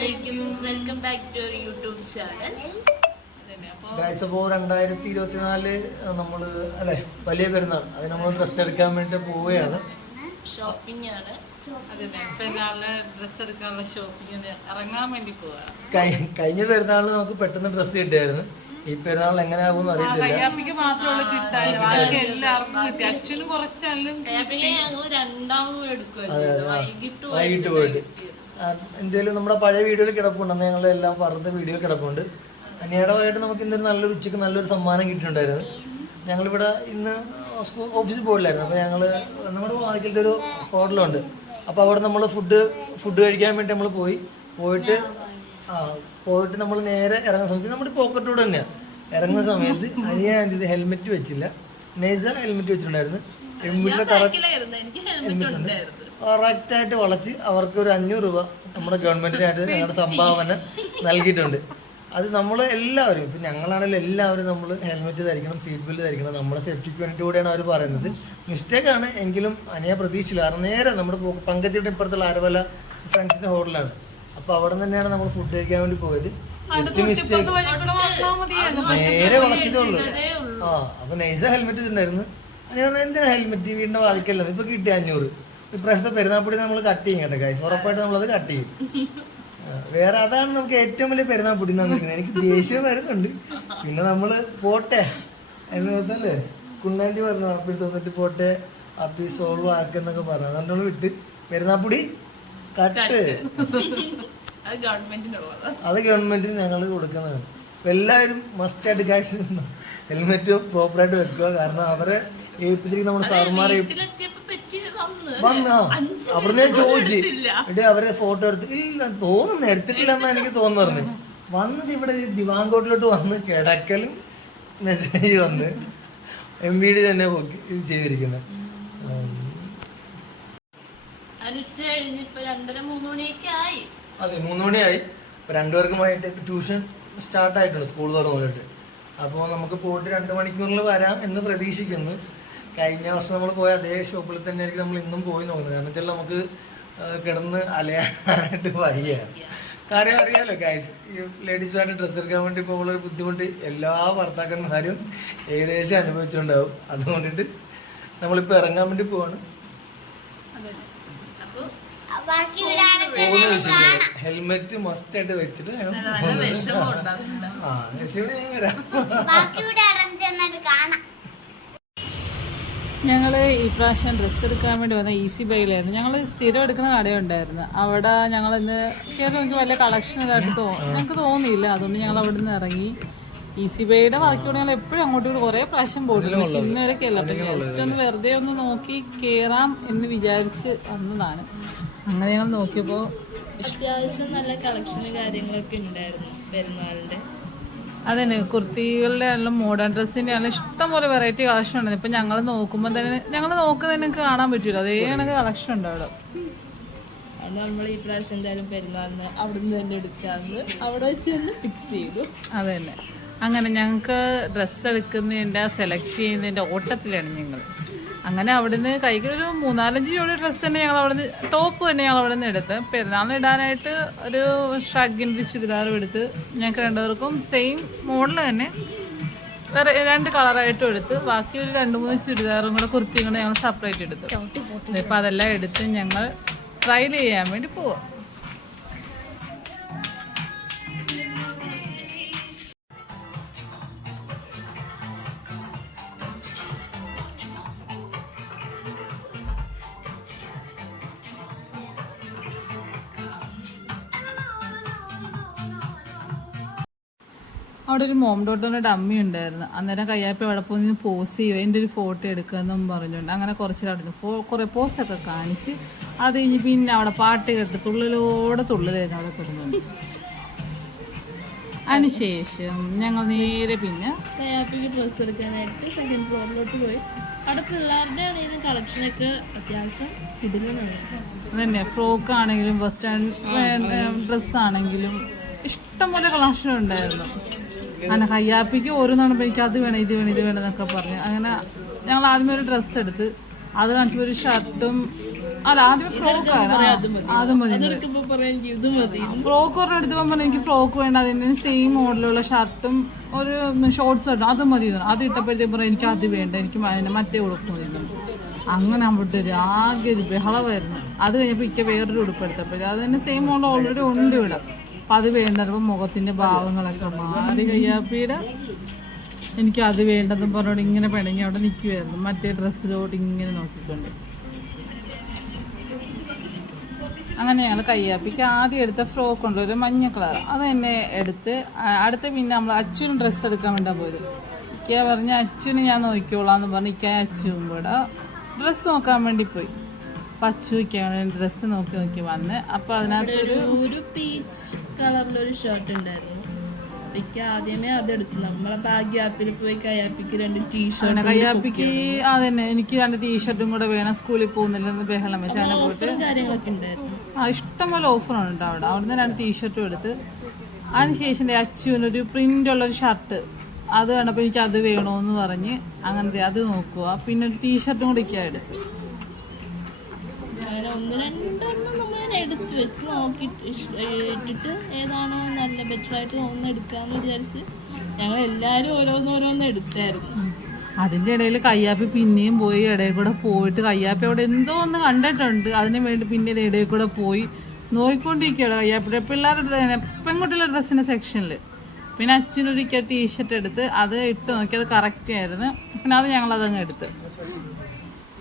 Welcome back to YouTube channel. Guys, അപ്പോൾ 2024 നമ്മള് അല്ലെ വലിയ പെരുന്നാൾ, അത് നമ്മൾ ഡ്രസ്സ് എടുക്കാൻ വേണ്ടി പോവുകയാണ്. ഷോപ്പിംഗ് ആണ്. ഡ്രസ് എടുക്കാനുള്ള ഷോപ്പിംഗ് ഇറങ്ങാൻ വേണ്ടി പോവാ. കഴിഞ്ഞ പെരുന്നാളിന് നമുക്ക് പെട്ടെന്ന് ഡ്രസ്സ് കിട്ടിയായിരുന്നു. ഈ പെരുന്നാൾ എങ്ങനെയാകുമെന്ന് അറിയില്ല. വൈകിട്ട് പോയിട്ട് എന്തായാലും നമ്മുടെ പഴയ വീഡിയോയിൽ കിടപ്പുണ്ട്, അന്ന് ഞങ്ങളുടെ എല്ലാം പറഞ്ഞ വീഡിയോ കിടപ്പുണ്ട്. അനിയുടെ വഴിയായിട്ട് നമുക്ക് ഇന്നൊരു നല്ലൊരു ഉച്ചയ്ക്ക് നല്ലൊരു സമ്മാനം കിട്ടിയിട്ടുണ്ടായിരുന്നു. ഞങ്ങളിവിടെ ഇന്ന് ഓഫീസിൽ പോയില്ലായിരുന്നു. അപ്പോൾ ഞങ്ങൾ നമ്മുടെ വാതിക്കലത്തെ ഒരു ഹോട്ടലുണ്ട്. അപ്പോൾ അവിടെ നമ്മൾ ഫുഡ് കഴിക്കാൻ വേണ്ടി നമ്മൾ പോയിട്ട് നമ്മൾ നേരെ ഇറങ്ങുന്ന സമയത്ത് നമ്മുടെ പോക്കറ്റോട് തന്നെയാണ് ഇറങ്ങുന്ന സമയത്ത് അനിയ ഇത് ഹെൽമെറ്റ് വെച്ചില്ല. നൈസ ഹെൽമെറ്റ് വെച്ചിട്ടുണ്ടായിരുന്നു. ഹെൽമെറ്റിന്റെ കറക്റ്റായിട്ട് വളച്ച് അവർക്ക് ഒരു 500 രൂപ നമ്മുടെ ഗവൺമെന്റിനായിട്ട് ഞങ്ങളുടെ സംഭാവന നൽകിയിട്ടുണ്ട്. അത് നമ്മൾ എല്ലാവരും, ഇപ്പം ഞങ്ങളാണെങ്കിലും എല്ലാവരും നമ്മൾ ഹെൽമെറ്റ് ധരിക്കണം, സീറ്റ് ബെൽറ്റ് ധരിക്കണം. നമ്മുടെ സേഫ്റ്റിക്ക് വേണ്ടിയിട്ട് കൂടെയാണ് അവർ പറയുന്നത്. മിസ്റ്റേക്കാണ് എങ്കിലും അനിയെ പ്രതീക്ഷിച്ചില്ല. കാരണം നേരെ നമ്മുടെ പങ്കത്തിന്റെ ഇപ്പുറത്തുള്ള അരവല ഫ്രണ്ട്സിന്റെ ഹോട്ടലാണ്. അപ്പോൾ അവിടെ തന്നെയാണ് നമ്മൾ ഫുഡ് കഴിക്കാൻ വേണ്ടി പോയത്. ജസ്റ്റ് മിസ്റ്റേക്ക്, നേരെ വളച്ചതേ ഉള്ളൂ. അപ്പൊ നൈസ ഹെൽമെറ്റ് ഇട്ടുണ്ടായിരുന്നു. അനിയ എന്തിനാ ഹെൽമെറ്റ് വീടിന്റെ വാദിക്കല്ലത്, ഇപ്പൊ കിട്ടിയ 500. ഇപ്രാവശ്യത്തെ പെരുന്നാൾപ്പൊടി നമ്മൾ കട്ട് ചെയ്യും കേട്ടോ ഗൈസ്, ഉറപ്പായിട്ട് നമ്മളത് കട്ട് ചെയ്യും. വേറെ അതാണ് നമുക്ക് ഏറ്റവും വലിയ പെരുന്നാൾപ്പൊടി തന്നിരിക്കുന്നത്. എനിക്ക് ദേഷ്യം വരുന്നുണ്ട്. പിന്നെ നമ്മള് പോട്ടെ എന്നല്ലേ കുണ്ണാണ്ടി പറഞ്ഞു, ആപ്പിൾ തന്നിട്ട് പോട്ടെ, ആപ്പി സോൾവ് ആക്കുന്നൊക്കെ പറഞ്ഞു. അതുകൊണ്ട് വിട്ട് പെരുന്നാൾപ്പൊടി കട്ട്, അത് ഗവൺമെന്റിന് ഞങ്ങൾ കൊടുക്കുന്നതാണ്. അപ്പൊ എല്ലാവരും മസ്റ്റായിട്ട് ഗൈസ് ഹെൽമെറ്റ് പ്രോപ്പറായിട്ട് വെക്കുക. കാരണം അവരെ ഏൽപ്പിച്ചിരിക്കുന്ന നമ്മുടെ സാറുമാരെ അവിടുന്ന് ചോദിച്ചു അവരെ ഫോട്ടോ എടുത്ത് ഇല്ല തോന്നുന്നു എടുത്തിട്ടില്ല എന്നാ എനിക്ക് തോന്നുന്നു. വന്നത് ഇവിടെ ദിവാങ്കോട്ടിലോട്ട് വന്ന് കിടക്കലും മെസ്സേജ് വന്ന് MVD തന്നെ ഇത് ചെയ്തിരിക്കുന്നത്. അതെ, 3 മണിയായി. ഇപ്പൊ 2 പേർക്കുമായിട്ട് ട്യൂഷൻ സ്റ്റാർട്ട് ആയിട്ടുണ്ട്, സ്കൂൾ തുറന്നിട്ട്. അപ്പോൾ നമുക്ക് പോയിട്ട് 2 മണിക്കൂറിൽ വരാം എന്ന് പ്രതീക്ഷിക്കുന്നു. കഴിഞ്ഞ വർഷം നമ്മൾ പോയ അതേ ഷോപ്പിൽ തന്നെ ആയിരിക്കും നമ്മൾ ഇന്നും പോയി നോക്കുന്നത്. കാരണം വെച്ചാൽ നമുക്ക് കിടന്ന് അലയാനായിട്ട് വയ്യ. കാര്യം അറിയാമല്ലോ ഗൈസ്, ഈ ലേഡീസുമായിട്ട് ഡ്രസ്സ് എടുക്കാൻ വേണ്ടി പോകുന്നൊരു ബുദ്ധിമുട്ട് എല്ലാ ഭർത്താക്കന്മാരും ഏകദേശം അനുഭവിച്ചിട്ടുണ്ടാവും. അതുകൊണ്ടിട്ട് നമ്മളിപ്പോൾ ഇറങ്ങാൻ വേണ്ടി പോവാണ്. പോകുന്ന വിഷയം ഹെൽമെറ്റ് മസ്റ്റ് ആയിട്ട് വെച്ചിട്ട് ഞങ്ങൾ ഈ പ്രാവശ്യം ഡ്രസ്സ് എടുക്കാൻ വേണ്ടി വന്ന ഈസി ബൈയിലായിരുന്നു. ഞങ്ങൾ സ്ഥിരം എടുക്കുന്ന കടയുണ്ടായിരുന്നു. അവിടെ ഞങ്ങളിന്ന് കയറി നോക്കി വലിയ കളക്ഷൻ ഇതായിട്ട് ഞങ്ങൾക്ക് തോന്നിയില്ല. അതുകൊണ്ട് ഞങ്ങൾ അവിടെ നിന്ന് ഇറങ്ങി ഈസി ബൈയുടെ ബാക്കിയോടെ ഞങ്ങൾ എപ്പോഴും അങ്ങോട്ടും കുറേ പ്രാവശ്യം പോയിട്ടില്ല. പക്ഷെ ഇന്ന് വരെയൊക്കെയല്ല. അപ്പം ജസ്റ്റ് ഒന്ന് വെറുതെ ഒന്ന് നോക്കി കയറാം എന്ന് വിചാരിച്ച് വന്നതാണ്. അങ്ങനെ ഞങ്ങൾ നോക്കിയപ്പോൾ അത്യാവശ്യം നല്ല കളക്ഷന് കാര്യങ്ങളൊക്കെ ഉണ്ടായിരുന്നു പെരുന്നാളിന്റെ. അതന്നെ, കുർത്തികളുടെ ആണെങ്കിലും മോഡേൺ ഡ്രസ്സിൻ്റെ ആണെങ്കിലും ഇഷ്ടംപോലെ വെറൈറ്റി കളക്ഷൻ ഉണ്ട്. ഇപ്പം ഞങ്ങൾ നോക്കുമ്പോൾ തന്നെ ഞങ്ങൾ നോക്കുന്നത് നിങ്ങൾക്ക് കാണാൻ പറ്റില്ല, അതേ കണക്ക് കളക്ഷൻ ഉണ്ട് അവിടെ. അത് നമ്മൾ ഈ പ്രാവശ്യം എന്തായാലും പെരുന്നാളിന് അവിടുന്ന് തന്നെ എടുക്കാമെന്ന് അവിടെ വെച്ച് തന്നെ ഫിക്സ് ചെയ്തു. അതന്നെ, അങ്ങനെ ഞങ്ങൾക്ക് ഡ്രസ്സ് എടുക്കുന്നതിൻ്റെ സെലക്ട് ചെയ്യുന്നതിൻ്റെ ഓട്ടത്തിലാണ് ഞങ്ങൾ. അങ്ങനെ അവിടുന്ന് കൈക്കൊരു 3-4 ജോഡി ഡ്രസ്സ് തന്നെ ഞങ്ങൾ അവിടുന്ന്, ടോപ്പ് തന്നെ ഞങ്ങൾ അവിടെ നിന്ന് എടുത്ത് പെരുന്നാളിന് ഇടാനായിട്ട് ഒരു ഷഗിൻ്റെ ചുരിദാറും എടുത്ത് ഞങ്ങൾക്ക് 2 പേർക്കും സെയിം മോഡൽ തന്നെ വേറെ 2 കളറായിട്ടും എടുത്ത് ബാക്കി ഒരു 2-3 ചുരിദാറും കൂടെ കുർത്തിയും കൂടെ ഞങ്ങൾ സെപ്പറേറ്റ് എടുത്ത്. ഇപ്പം അതെല്ലാം എടുത്ത് ഞങ്ങൾ ട്രയൽ ചെയ്യാൻ വേണ്ടി പോവാം. അവിടെ ഒരു മോം ഡോട്ടറിൻ്റെ ഡമ്മി ഉണ്ടായിരുന്നു. അന്നേരം കയ്യാപ്പി അവിടെ പോയി പോസ് ചെയ്യുക, എൻ്റെ ഒരു ഫോട്ടോ എടുക്കാമെന്നും പറഞ്ഞുകൊണ്ട് അങ്ങനെ കുറച്ച് നടന്നു കുറേ പോസ്റ്റൊക്കെ കാണിച്ച് അത് കഴിഞ്ഞ് പിന്നെ അവിടെ പാട്ട് കേട്ട് തുള്ളലായിരുന്നു അവിടെ കിടന്നത്. അതിനുശേഷം ഞങ്ങൾ നേരെ പിന്നെ കയ്യാപ്പിക്ക് ഡ്രസ്സ് എടുക്കാനായിട്ട് 2nd ഫ്ലോറിലോട്ട് പോയി. അവിടെ പിള്ളേരുടെ ആണെങ്കിലും കളക്ഷനൊക്കെ അത്യാവശ്യം ഇടുന്നതാണ്. അതന്നെ, ഫ്രോക്ക് ആണെങ്കിലും വെസ്റ്റേൺ ഡ്രസ്സാണെങ്കിലും ഇഷ്ടംപോലെ കളക്ഷൻ ഉണ്ടായിരുന്നു. അങ്ങനെ കയ്യാപ്പിക്ക് ഓരോന്നാണ് എനിക്ക് അത് വേണം ഇത് വേണം എന്നൊക്കെ പറഞ്ഞ് അങ്ങനെ ഞങ്ങൾ ആദ്യമേ ഒരു ഡ്രസ്സ് എടുത്ത് അത് കാണിച്ചപ്പോൾ ഒരു ഷർട്ടും അല്ല ആദ്യം ഫ്രോക്കാണ്, അത് മതി. അതെടുക്കുമ്പോ പറയാൻ ഇത് മതി. ഫ്രോക്ക് ഒരെണ്ണം എടുത്തപ്പോൾ പറഞ്ഞു എനിക്ക് ഫ്രോക്ക് വേണ്ട, അതിന് സെയിം മോഡലുള്ള ഷർട്ടും ഒരു ഷോർട്ട്സ് ഉണ്ട്, അത് മതി. അത് ഇട്ടപ്പോഴത്തേക്ക് പറയാം എനിക്ക് അത് വേണ്ട, എനിക്ക് മറ്റേ ഉടുപ്പ് മതി. അങ്ങനെ അവിടെ ഒരു ആകെ ഒരു ബഹളമായിരുന്നു. അത് കഴിഞ്ഞപ്പോൾ ഇക്ക വേറൊരു ഉടുപ്പ് എടുത്തപ്പോഴേ അത് തന്നെ സെയിം മോഡൽ ഓൾറെഡി ഉണ്ട് ഇവിടെ. അപ്പം അത് വേണ്ടപ്പോൾ മുഖത്തിൻ്റെ ഭാവങ്ങളൊക്കെ മാറി കയ്യാപ്പിയുടെ എനിക്ക് അത് വേണ്ടെന്നും പറഞ്ഞോണ്ട് ഇങ്ങനെ പിണങ്ങി അവിടെ നിൽക്കുമായിരുന്നു, മറ്റേ ഡ്രസ്സിലോട്ട് ഇങ്ങനെ നോക്കിക്കൊണ്ട്. അങ്ങനെ ഞങ്ങൾ കയ്യാപ്പിക്ക് ആദ്യം എടുത്ത ഫ്രോക്ക് ഉണ്ട് ഒരു മഞ്ഞ കളർ, അത് തന്നെ എടുത്ത് അടുത്ത പിന്നെ നമ്മൾ അച്ഛനും ഡ്രസ്സ് എടുക്കാൻ വേണ്ടി പോയത്. ഇക്ക പറഞ്ഞ അച്ഛന് ഞാൻ നോക്കിക്കോളാന്ന് പറഞ്ഞ് ഇക്ക അച്ഛനും കൂടെ ഡ്രസ്സ് നോക്കാൻ വേണ്ടി പോയി. അപ്പം അച്ചു ഇക്കാണ് ഡ്രസ്സ് നോക്കി വന്ന്. അപ്പം അതിനകത്ത് ഒരു പീച്ച് കളറിലൊരു ഷർട്ട് ഉണ്ടായിരുന്നു. എനിക്ക് ആദ്യമേ അതെടുത്തു. നമ്മളെ ഗ്യാപ്പിൽ പോയി കയ്യാപ്പിക്ക് 2 ടീഷർട്ട്, കയ്യാപ്പിക്ക് അതന്നെ എനിക്ക് 2 ടീഷർട്ടും കൂടെ വേണം, സ്കൂളിൽ പോകുന്നില്ലെന്ന് ബഹളം വെച്ച് അങ്ങനെ പോയിട്ട് കാര്യങ്ങളൊക്കെ ഉണ്ടായിരുന്നു. ഇഷ്ടംപോലെ ഓഫറുണ്ട് അവിടെ. അവിടുന്ന് 2 ടീഷർട്ടും എടുത്ത് അതിനുശേഷം അച്ചുവിനൊരു പ്രിൻ്റുള്ളൊരു ഷർട്ട് അത് കണ്ടപ്പോൾ എനിക്ക് അത് വേണമെന്ന് പറഞ്ഞ് അങ്ങനത്തെ അത് നോക്കുക. പിന്നെ ഒരു ടീഷർട്ടും കൂടി എടുത്ത് അങ്ങനെ 1-2 നമ്മൾ എടുത്ത് വെച്ച് ഇട്ടിട്ട് ഏതാണോ നല്ല ബെറ്റർ ആയിട്ട് എടുക്കാന്ന് വിചാരിച്ച് ഞങ്ങൾ എല്ലാവരും ഓരോന്നോരോന്ന് എടുത്തായിരുന്നു. അതിൻ്റെ ഇടയിൽ കയ്യാപ്പി പിന്നെയും പോയി ഇടയിൽ കൂടെ പോയിട്ട് കയ്യാപ്പി അവിടെ എന്തോ ഒന്ന് കണ്ടിട്ടുണ്ട്, അതിന് വേണ്ടി പിന്നെ ഇടയിൽ കൂടെ പോയി നോക്കിക്കൊണ്ടിരിക്കുകയാണ് കയ്യാപ്പിയുടെ പിള്ളേരുടെ പെൺകുട്ടികളുടെ ഡ്രസ്സിൻ്റെ സെക്ഷനിൽ. പിന്നെ അച്ഛനൊരു ടീഷർട്ട് എടുത്ത് അത് ഇട്ട് നോക്കി, അത് കറക്റ്റ് ആയിരുന്നു. പിന്നെ അത് ഞങ്ങളതങ്ങ് എടുത്ത്.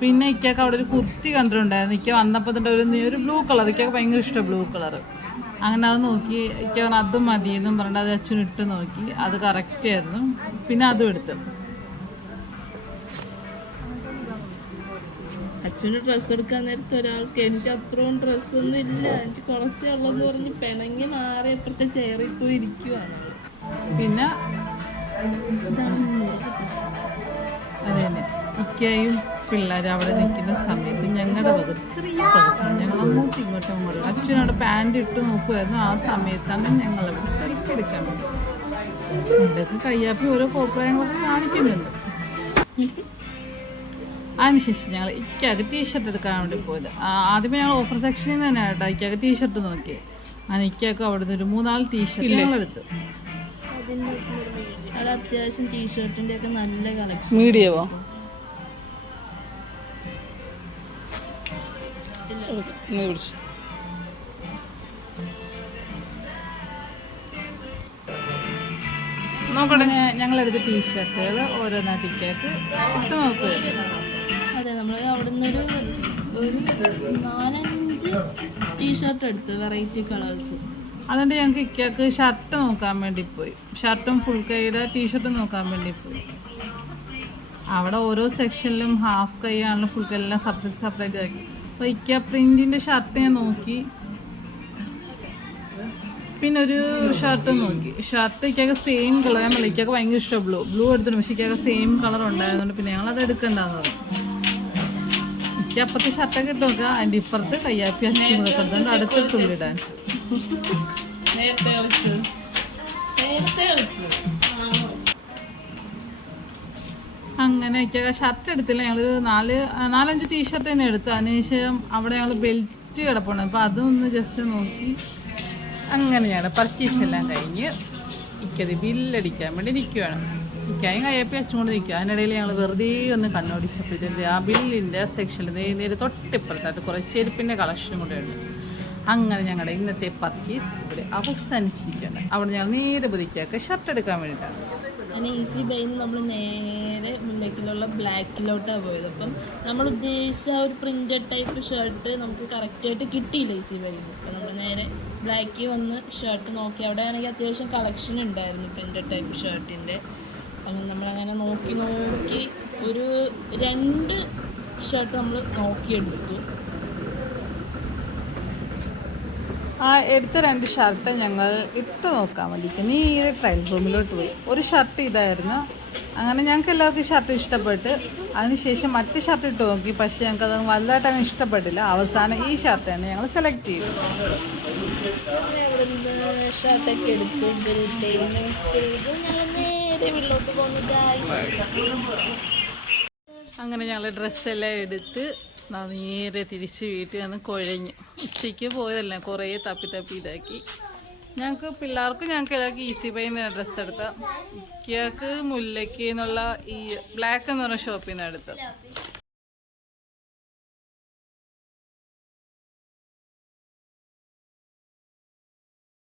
പിന്നെ ഇക്കൊക്കെ അവിടെ ഒരു കുർത്തി കണ്ടിട്ടുണ്ടായിരുന്നു. ഇക്ക വന്നപ്പോൾ തൊട്ട് ഒരു ബ്ലൂ കളർ, ഇക്കൊക്കെ ഭയങ്കര ഇഷ്ടമാണ് ബ്ലൂ കളർ. അങ്ങനെ അത് നോക്കി ഇക്ക പറഞ്ഞാൽ അതും മതിയെന്നും പറഞ്ഞിട്ട് അത് അച്ഛനിട്ട് നോക്കി, അത് കറക്റ്റ് ആയിരുന്നു. പിന്നെ അതും എടുത്ത്. അച്ഛന് ഡ്രസ്സ് എടുക്കാൻ നേരത്തെ ഒരാൾക്ക് എനിക്ക് അത്രയും ഡ്രസ്സൊന്നും ഇല്ല, എനിക്ക് കുറച്ചേ ഉള്ളതെന്ന് പറഞ്ഞ് പിണങ്ങി മാറി അപ്പുറത്തെ ചെയറിൽ പോയി ഇരിക്കുവാണ്. പിന്നെ അത് തന്നെ ഇക്കയും പിള്ളേർ അവിടെ നിൽക്കുന്ന സമയത്ത് ഞങ്ങളുടെ വക ചെറിയ പ്രശ്നം, ഞങ്ങൾ അങ്ങോട്ടും ഇങ്ങോട്ടും അങ്ങോട്ടും അച്ഛനവിടെ പാൻറ് ഇട്ട് നോക്കുമായിരുന്നു. ആ സമയത്താണ് ഞങ്ങളവിടെ സെൽഫി എടുക്കാൻ വേണ്ടി. ഇതൊക്കെ കയ്യാപ്പി ഓരോ കോപ്രായങ്ങളൊക്കെ കാണിക്കുന്നുണ്ട്. അതിനുശേഷം ഞങ്ങൾ ഇക്കക്ക് ടീഷർട്ട് എടുക്കാൻ വേണ്ടി പോയത്. ആദ്യമേ ഞങ്ങൾ ഓഫർ സെക്ഷനിൽ നിന്ന് തന്നെ കേട്ടോ ഇക്കക്ക് ടീഷർട്ട് നോക്കി. അങ്ങനെ ഇക്കക്ക് അവിടെ നിന്ന് ഒരു 3-4 ടീഷർട്ട് ഞങ്ങളെടുത്തു. അവിടെ അത്യാവശ്യം ടീഷർട്ടിൻ്റെ ഒക്കെ നല്ല കളക്ഷൻ. മീഡിയമോ നോക്കട്ടെ. ഞങ്ങളെടുത്ത ടീഷർട്ടുകൾ ഓരോന്നാട്ടിക്കേക്ക് ഇട്ട് നോക്കുകയായിരുന്നു. അതെ, നമ്മൾ അവിടെ നിന്നൊരു 4-5 ടീഷർട്ട് എടുത്ത് വെറൈറ്റി കളേഴ്സ്. അതുകൊണ്ട് ഞങ്ങൾക്ക് ഇക്കക്ക് ഷർട്ട് നോക്കാൻ വേണ്ടി പോയി. ഷർട്ടും ഫുൾ കൈയുടെ ടീഷർട്ടും നോക്കാൻ വേണ്ടി പോയി. അവിടെ ഓരോ സെക്ഷനിലും ഹാഫ് കൈ ആണല്ലോ ഫുൾ കൈ എല്ലാം സെപ്പറേറ്റ് ആക്കി. അപ്പോൾ ഇക്ക പ്രിൻറ്റിൻ്റെ ഷർട്ട് ഞാൻ നോക്കി. പിന്നെ ഒരു ഷർട്ട് നോക്കി. ഷർട്ട് ഇക്കൊക്കെ സെയിം കളർ, ഞാൻ ഇക്കൊക്കെ ഭയങ്കര ഇഷ്ടമാണ് ബ്ലൂ എടുത്തിട്ട്. പക്ഷേ ഇക്കൊക്കെ സെയിം കളർ ഉണ്ടായതുകൊണ്ട് പിന്നെ ഞങ്ങളത് എടുക്കണ്ടെന്ന് പറഞ്ഞു. ഇക്ക അപ്പുറത്തെ ഷർട്ടൊക്കെ ഇട്ട് നോക്കുക. അതിൻ്റെ ഇപ്പുറത്ത് കയ്യാപ്പി അച്ഛൻ കൊടുക്കുന്നുണ്ട്. അടുത്ത തുള്ളി ഡാൻസ്. അങ്ങനെ ഇക്കൊക്കെ ഷർട്ട് എടുത്തില്ല. ഞങ്ങളൊരു 4-5 ടീഷർട്ട് തന്നെ എടുത്തു. അതിനുശേഷം അവിടെ ഞങ്ങൾ ബെൽറ്റ് കിടപ്പുണ്ട്. അപ്പോൾ അതൊന്ന് ജസ്റ്റ് നോക്കി. അങ്ങനെയാണ് പർച്ചേസ് എല്ലാം കഴിഞ്ഞ് ഇക്കത് ബില്ലടിക്കാൻ വേണ്ടി ഇരിക്കുകയാണ്. ഇക്കായും കയ്യപ്പി അച്ഛൻ കൊണ്ട് നിൽക്കുക. അതിനിടയിൽ ഞങ്ങൾ വെറുതെ ഒന്ന് കണ്ണോടിച്ചപ്പോഴത്തേക്ക് ആ ബില്ലിൻ്റെ സെക്ഷനിൽ നേരെ തൊട്ടിപ്പുറത്തായിട്ട് കുറേ ചെരുപ്പിൻ്റെ കളക്ഷനും കൂടെ ഉണ്ട്. അങ്ങനെ ഞങ്ങളുടെ ഇന്നത്തെ പർച്ചേസ് ഇവിടെ അവസാനിച്ചിരിക്കുകയാണ്. അവിടെ ഞങ്ങൾ നേരെ പുതുക്കിയൊക്കെ ഷർട്ട് എടുക്കാൻ വേണ്ടിയിട്ടാണ്. അങ്ങനെ ഈസി ബൈന്ന് നമ്മൾ നേരെ മുന്നേക്കിലുള്ള ബ്ലാക്കിലോട്ടാണ് പോയത്. അപ്പം നമ്മൾ ഉദ്ദേശിച്ച ആ ഒരു പ്രിൻറ്റഡ് ടൈപ്പ് ഷർട്ട് നമുക്ക് കറക്റ്റായിട്ട് കിട്ടിയില്ല ഈസി ബൈന്ന്. അപ്പം നമ്മൾ നേരെ ബ്ലാക്കിൽ വന്ന് ഷർട്ട് നോക്കി. അവിടെ ആണെങ്കിൽ അത്യാവശ്യം കളക്ഷൻ ഉണ്ടായിരുന്നു പ്രിൻറ്റഡ് ടൈപ്പ് ഷർട്ടിൻ്റെ. അങ്ങനെ നമ്മളങ്ങനെ നോക്കി ഒരു 2 ഷർട്ട് നമ്മൾ നോക്കിയെടുത്തു. ആ എടുത്ത 2 ഷർട്ട് ഞങ്ങൾ ഇട്ട് നോക്കാൻ വേണ്ടിയിട്ട് നേരെ ട്രയൽ റൂമിലോട്ട് പോയി. ഒരു ഷർട്ട് ഇതായിരുന്നു. അങ്ങനെ ഞങ്ങൾക്ക് എല്ലാവർക്കും ഷർട്ട് ഇഷ്ടപ്പെട്ട് അതിനുശേഷം മറ്റ് ഷർട്ട് ഇട്ട് നോക്കി. പക്ഷേ ഞങ്ങൾക്ക് അത് വലുതായിട്ട് അങ്ങ് ഇഷ്ടപ്പെട്ടില്ല. അവസാനം ഈ ഷർട്ടാണ് ഞങ്ങൾ സെലക്ട് ചെയ്തത്. അങ്ങനെ ഇവിടെ നിന്ന് ഷർട്ടൊക്കെ എടുത്തു, പേയ്മെൻറ്റ് ചെയ്തു. ഞങ്ങൾ നേരെ വീട്ടിലോട്ട് പോകുന്നു. അങ്ങനെ ഞങ്ങൾ ഡ്രസ്സെല്ലാം എടുത്ത് നേരെ തിരിച്ച് വീട്ടിൽ വന്ന് കുഴഞ്ഞു. ഉച്ചയ്ക്ക് പോയതല്ല, കുറേ തപ്പി ഇതാക്കി. ഞങ്ങൾക്ക് എല്ലാവർക്കും ഈസി ബൈ ഡ്രസ്സ് എടുത്ത. ഇക്കക്ക് മുല്ലയ്ക്ക് എന്നുള്ള ഈ ബ്ലാക്ക് എന്ന് പറഞ്ഞ ഷോപ്പിൽ നിന്ന് എടുത്തത്.